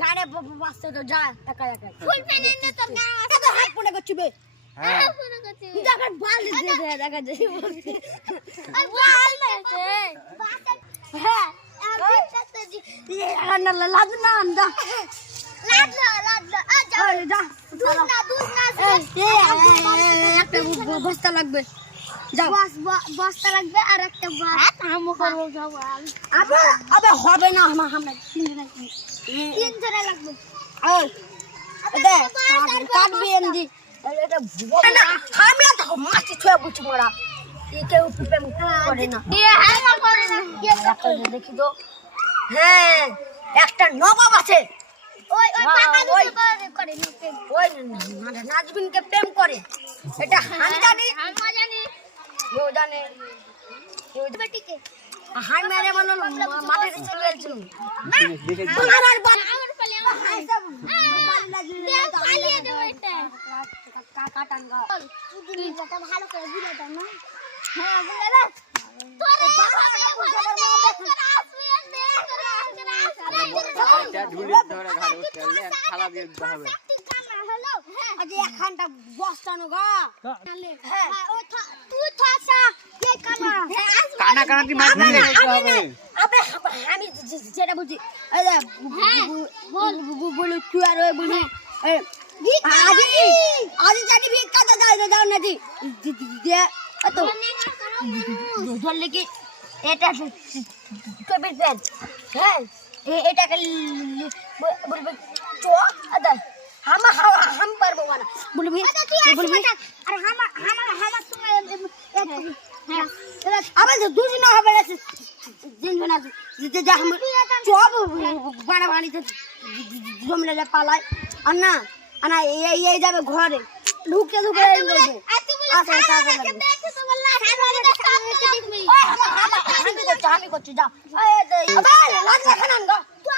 গানে বাসতে তো যা একা একা ফুল পেনে নে তোর গান কত হাত পড়ে করছিবে হ্যাঁ ফোন করছি দেখা বাল দিয়ে দে দেখা যায় আর বাল মেরেছে হ্যাঁ আমি কাছে দি না লাজ না আন্দা লাডলো আ যা যা দুধ না একটা বস্তা লাগবে যাও বস্তা লাগবে আর একটা বাস আমো করব সব আবে আবে হবে না আমরা তিনজনে লাগবে ওই দে কাটবি এমজি এটা না আমি তো মাছি ছুঁয়ে বুঝি মোরা কেউ প্রেম করে না হামা করে না দেখি তো হ্যাঁ একটা নবাব আছে ওই পাকা ওই দুটো করে নিতে ওই নাজবিনকে প্রেম করে এটা আমি জানি আমরা জানি ও জানে বেটিকে হাই মেরে মনে মাঠে চলে গেছিল আমার পালে পালিয়ে দেব এটা কাটাঙ্গা তুমি যেটা ভালো করে বুঝে দাও না হ্যাঁ বুঝে দাও তোরে এখানটা বস্তানো গা হ্যাঁ তুই থাসা কে কানা কানা কানা দি মাছ নিয়ে যেতে হবে আবে আমি যেটা বুঝি এই যে বলি তুই আর ওই বলি আজি জানি ভিক্ষা দাও না দি দিয়ে তো ধরলে কি এটা কবির ফ্যান হ্যাঁ এটাকে বলবে চো আদা হাম পারবো না বলবি বলবি আরে হামা তুমি হ্যাঁ আবার দুদিন হবে না দিন না যে যা हम চব বাড়া বাড়িতে জমলে পালায় আর না আনা এই যাবে ঘরে ঢুকে ঢুকে এই করবে আচ্ছা আচ্ছা দেখে তো বললা আমি করছি যাও এই লাজ রাখা না গো তুই